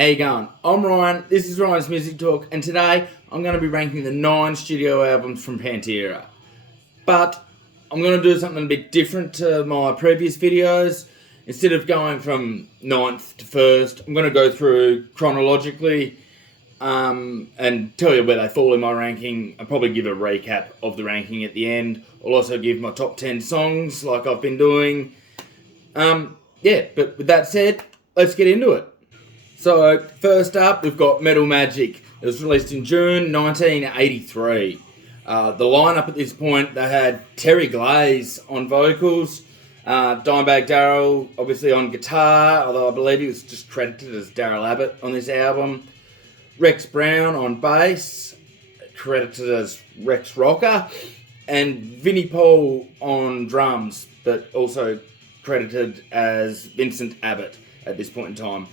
How you going? I'm Ryan, this is Ryan's Music Talk, and today I'm going to be ranking the 9 studio albums from Pantera. But I'm going to do something a bit different to my previous videos. Instead of going from 9th to 1st, I'm going to go through chronologically and tell you where they fall in my ranking. I'll probably give a recap of the ranking at the end. I'll also give my top 10 songs like I've been doing. But with that said, let's get into it. So, first up, we've got Metal Magic. It was released in June 1983. The lineup at this point, they had Terry Glaze on vocals, Dimebag Darrell obviously on guitar, although I believe he was just credited as Darrell Abbott on this album, Rex Brown on bass, credited as Rex Rocker, and Vinnie Paul on drums, but also credited as Vincent Abbott at this point in time.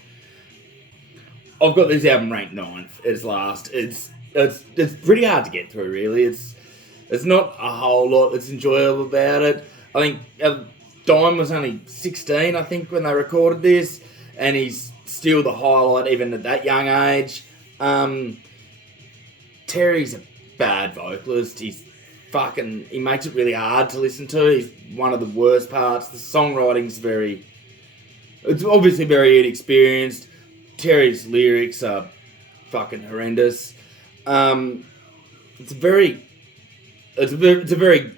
I've got this album ranked 9th as last. It's pretty hard to get through, really. It's not a whole lot that's enjoyable about it. I think Dime was only 16, I think, when they recorded this, and he's still the highlight even at that young age. Terry's a bad vocalist. He makes it really hard to listen to. He's one of the worst parts. The songwriting's it's obviously very inexperienced. Terry's lyrics are fucking horrendous. It's a very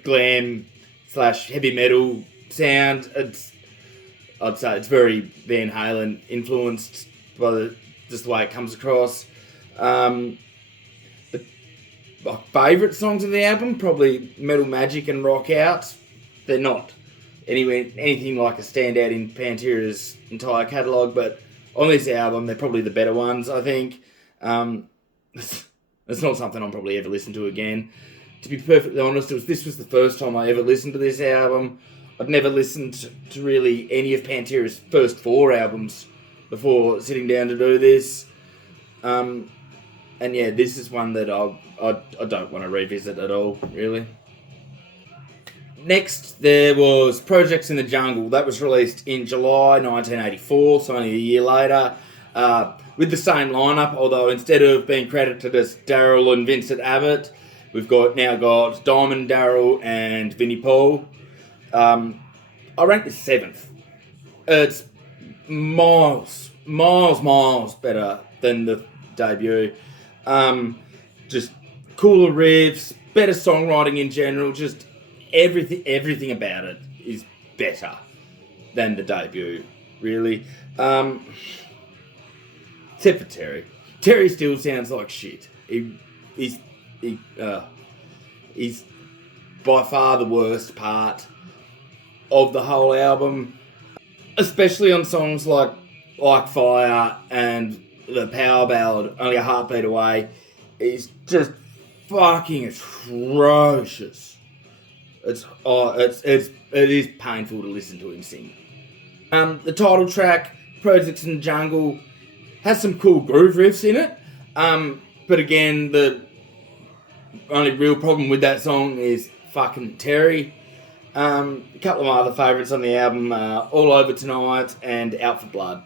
glam / heavy metal sound. I'd say it's very Van Halen influenced by just the way it comes across. My favourite songs of the album, probably Metal Magic and Rock Out. They're not anything like a standout in Pantera's entire catalogue, but on this album, they're probably the better ones, I think. It's not something I'll probably ever listen to again. To be perfectly honest, this was the first time I ever listened to this album. I'd never listened to really any of Pantera's first 4 albums before sitting down to do this. This is one that I don't want to revisit at all, really. Next, there was Projects in the Jungle. That was released in July 1984, so only a year later, with the same lineup, although instead of being credited as Darrell and Vincent Abbott, we've now got Diamond Darrell and Vinnie Paul. I rank this 7th. It's miles better than the debut. Just cooler riffs, better songwriting in general, just everything about it is better than the debut, really. Except for Terry. Terry still sounds like shit. He's by far the worst part of the whole album, especially on songs like Fire and the power ballad Only a Heartbeat Away. Is just fucking atrocious. It is painful to listen to him sing. The title track, Projects in the Jungle, has some cool groove riffs in it. But again, the only real problem with that song is fucking Terry. A couple of my other favourites on the album are All Over Tonight and Out for Blood.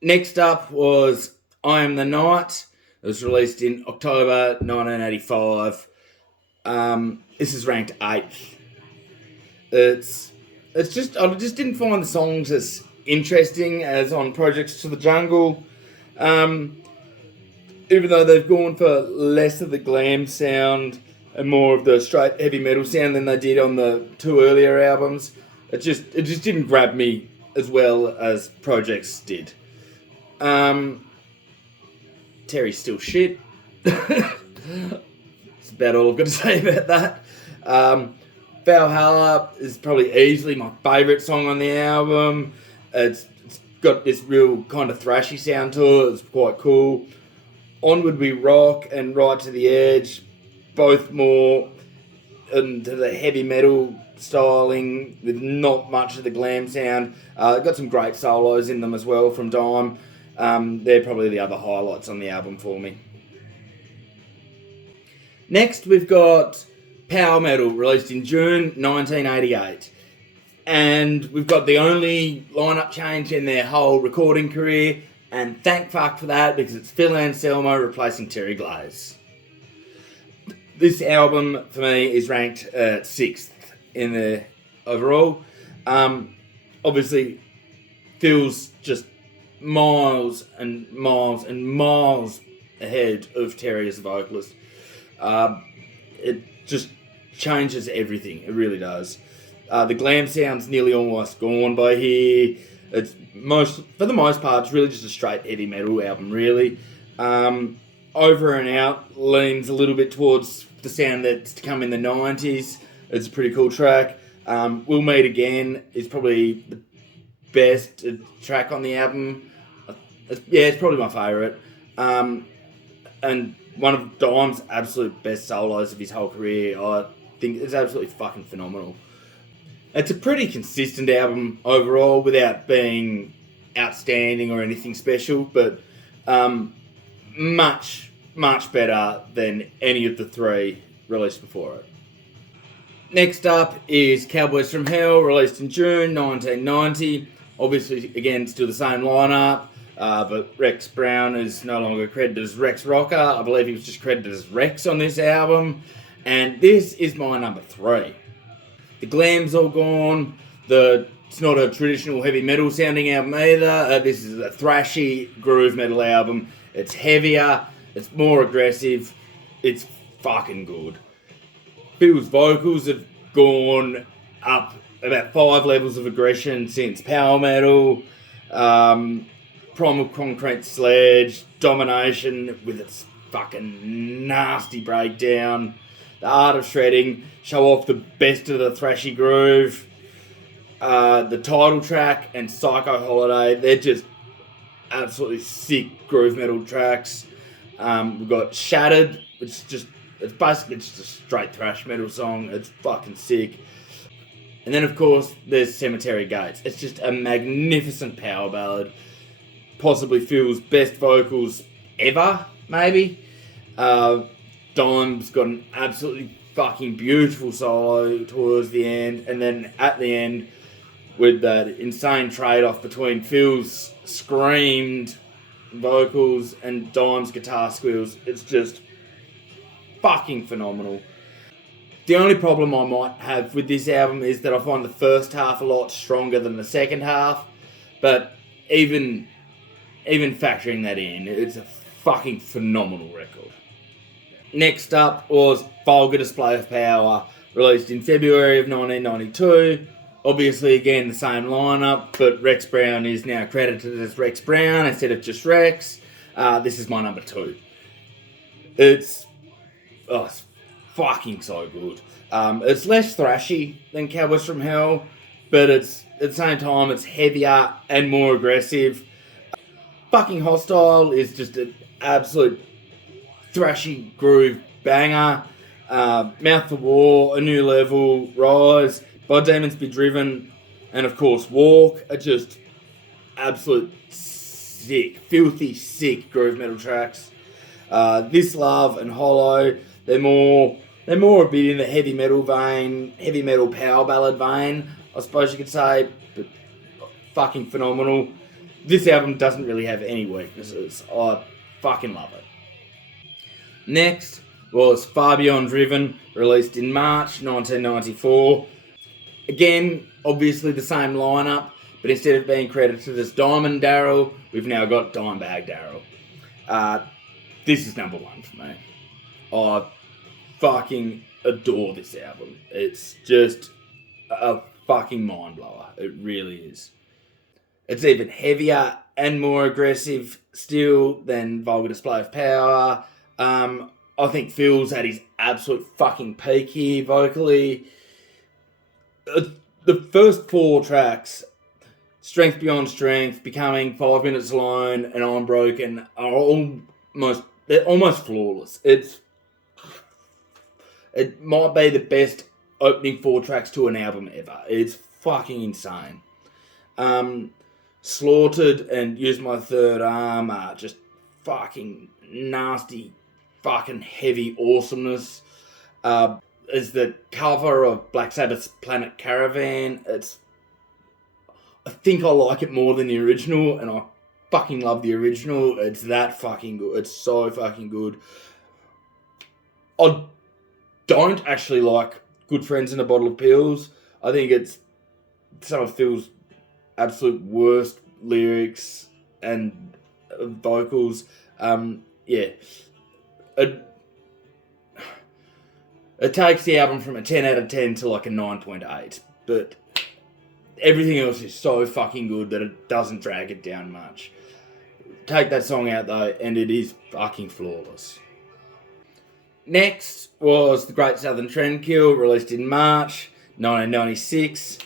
Next up was I Am the Night. It was released in October 1985. This is ranked 8th. I just didn't find the songs as interesting as on Projects to the Jungle. Even though they've gone for less of the glam sound and more of the straight heavy metal sound than they did on the 2 earlier albums, it just didn't grab me as well as Projects did. Terry's still shit. That's about all I've got to say about that. Valhalla is probably easily my favourite song on the album. It's got this real kind of thrashy sound to it. It's quite cool. Onward We Rock and Right to the Edge, both more into the heavy metal styling with not much of the glam sound. Got some great solos in them as well from Dime. They're probably the other highlights on the album for me. Next, we've got Power Metal, released in June 1988. And we've got the only lineup change in their whole recording career, And thank fuck for that, because it's Phil Anselmo replacing Terry Glaze. This album, for me, is ranked 6th in the overall. Obviously, Phil's just miles and miles and miles ahead of Terry as a vocalist. It just changes everything. It really does. The glam sound's nearly almost gone by here. For the most part, it's really just a straight heavy metal album, really. Over and Out leans a little bit towards the sound that's to come in the 90s. It's a pretty cool track. We'll Meet Again is probably the best track on the album. It's probably my favourite. And one of Dime's absolute best solos of his whole career. I think it's absolutely fucking phenomenal. It's a pretty consistent album overall without being outstanding or anything special, but much, much better than any of the 3 released before it. Next up is Cowboys from Hell, released in June 1990. Obviously, again, still the same lineup, but Rex Brown is no longer credited as Rex Rocker. I believe he was just credited as Rex on this album. And this is my number 3. The glam's all gone. It's not a traditional heavy metal sounding album either. This is a thrashy groove metal album. It's heavier. It's more aggressive. It's fucking good. Phil's vocals have gone up about 5 levels of aggression since power metal. Primal Concrete Sledge, Domination with its fucking nasty breakdown. The Art of Shredding, show off the best of the thrashy groove. The title track and Psycho Holiday, they're just absolutely sick groove metal tracks. We've got Shattered, it's basically just a straight thrash metal song. It's fucking sick. And then, of course, there's Cemetery Gates. It's just a magnificent power ballad. Possibly Phil's best vocals ever, maybe. Dime's got an absolutely fucking beautiful solo towards the end. And then at the end, with that insane trade-off between Phil's screamed vocals and Dime's guitar squeals, it's just fucking phenomenal. The only problem I might have with this album is that I find the first half a lot stronger than the second half, but even factoring that in, it's a fucking phenomenal record. Next up was Vulgar Display of Power, released in February of 1992. Obviously, again, the same lineup, but Rex Brown is now credited as Rex Brown instead of just Rex. This is my number 2. It's fucking so good. It's less thrashy than Cowboys from Hell, but it's at the same time it's heavier and more aggressive. Fucking Hostile is just an absolute thrashy groove banger. Mouth for War, A New Level, Rise, By Demons Be Driven, and of course Walk are just absolute sick, filthy sick groove metal tracks. This Love and Hollow, they're more a bit in the heavy metal vein, heavy metal power ballad vein, I suppose you could say, but fucking phenomenal. This album doesn't really have any weaknesses. I fucking love it. Next was Far Beyond Driven, released in March 1994. Again, obviously the same lineup, but instead of being credited as Diamond Darryl, we've now got Dimebag Darryl. This is number 1 for me. I fucking adore this album. It's just a fucking mind blower. It really is. It's even heavier and more aggressive still than Vulgar Display of Power. I think Phil's at his absolute fucking peak here vocally. The first 4 tracks, Strength Beyond Strength, Becoming, 5 Minutes Alone, and I'm Broken, are almost flawless. It might be the best opening 4 tracks to an album ever. It's fucking insane. Slaughtered and Use My Third Arm are just fucking nasty, fucking heavy awesomeness. Is the cover of Black Sabbath's Planet Caravan. I think I like it more than the original, and I fucking love the original. It's that fucking good. It's so fucking good. I don't actually like Good Friends and a Bottle of Pills. I think it's some of Phil's absolute worst lyrics and vocals. Yeah. It takes the album from a 10 out of 10 to like a 9.8. But everything else is so fucking good that it doesn't drag it down much. Take that song out though, and it is fucking flawless. Next was The Great Southern Trendkill, released in March 1996.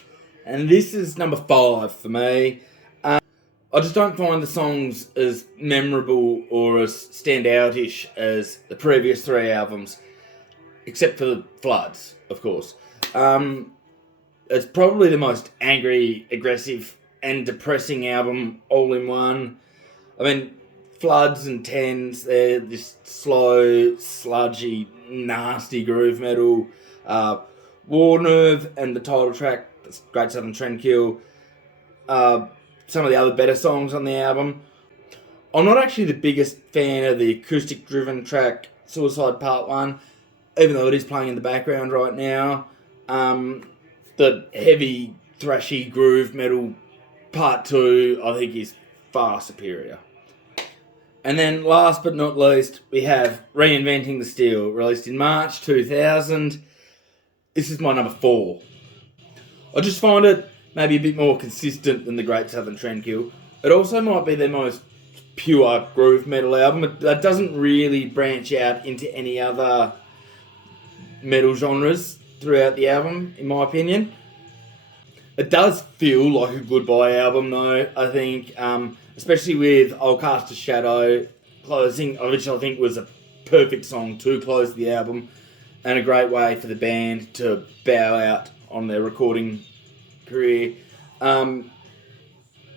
And this is number 5 for me. I just don't find the songs as memorable or as standoutish as the previous 3 albums, except for the Floods, of course. It's probably the most angry, aggressive, and depressing album all in one. I mean, Floods and Tens, they're just slow, sludgy, nasty groove metal. War Nerve and the title track, Great Southern Trendkill, some of the other better songs on the album. I'm not actually the biggest fan of the acoustic-driven track, Suicide Part 1, even though it is playing in the background right now. The heavy, thrashy groove metal Part 2, I think, is far superior. And then, last but not least, we have Reinventing the Steel, released in March 2000. This is my number 4. I just find it maybe a bit more consistent than the Great Southern Trendkill. It also might be their most pure groove metal album. It doesn't really branch out into any other metal genres throughout the album, in my opinion. It does feel like a goodbye album, though, I think, especially with I'll Cast a Shadow closing, which I think was a perfect song to close the album, and a great way for the band to bow out on their recording career.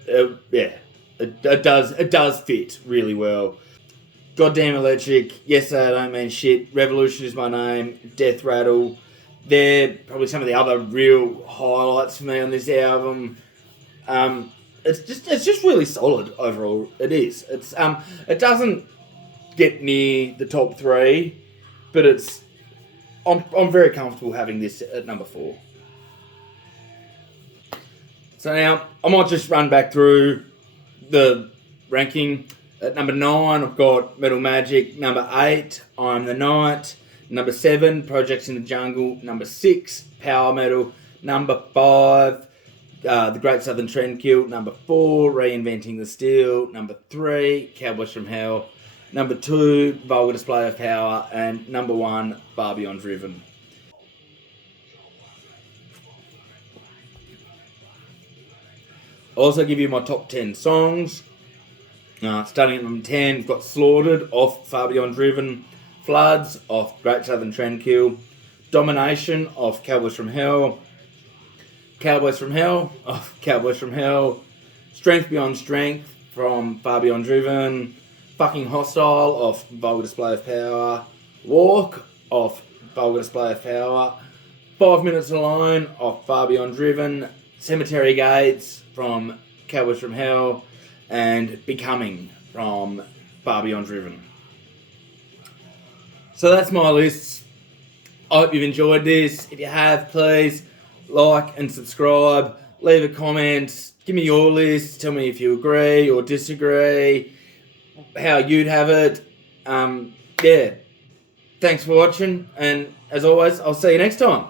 It does fit really well. Goddamn Electric, Yes I Don't Mean Shit, Revolution Is My Name, Death Rattle. They're probably some of the other real highlights for me on this album. It's just really solid overall. It is. It doesn't get near the top 3, but I'm very comfortable having this at number 4. So now I might just run back through the ranking. At number 9, I've got Metal Magic. Number 8, I'm the Night. Number 7, Projects in the Jungle. Number 6, Power Metal. Number 5, The Great Southern Trendkill. Number 4, Reinventing the Steel. Number 3, Cowboys from Hell. Number 2, Vulgar Display of Power. And number 1, Far Beyond Driven. I'll also give you my top 10 songs. Starting at number 10, we've got Slaughtered off Far Beyond Driven. Floods off Great Southern Trendkill. Domination off Cowboys from Hell. Cowboys from Hell off Cowboys from Hell. Strength Beyond Strength from Far Beyond Driven. Fucking Hostile off Vulgar Display of Power. Walk off Vulgar Display of Power. 5 Minutes Alone off Far Beyond Driven. Cemetery Gates from Cowboys from Hell. And Becoming from Far Beyond Driven. So that's my list. I hope you've enjoyed this. If you have, please like and subscribe. Leave a comment. Give me your list. Tell me if you agree or disagree. How you'd have it. Yeah. Thanks for watching. And as always, I'll see you next time.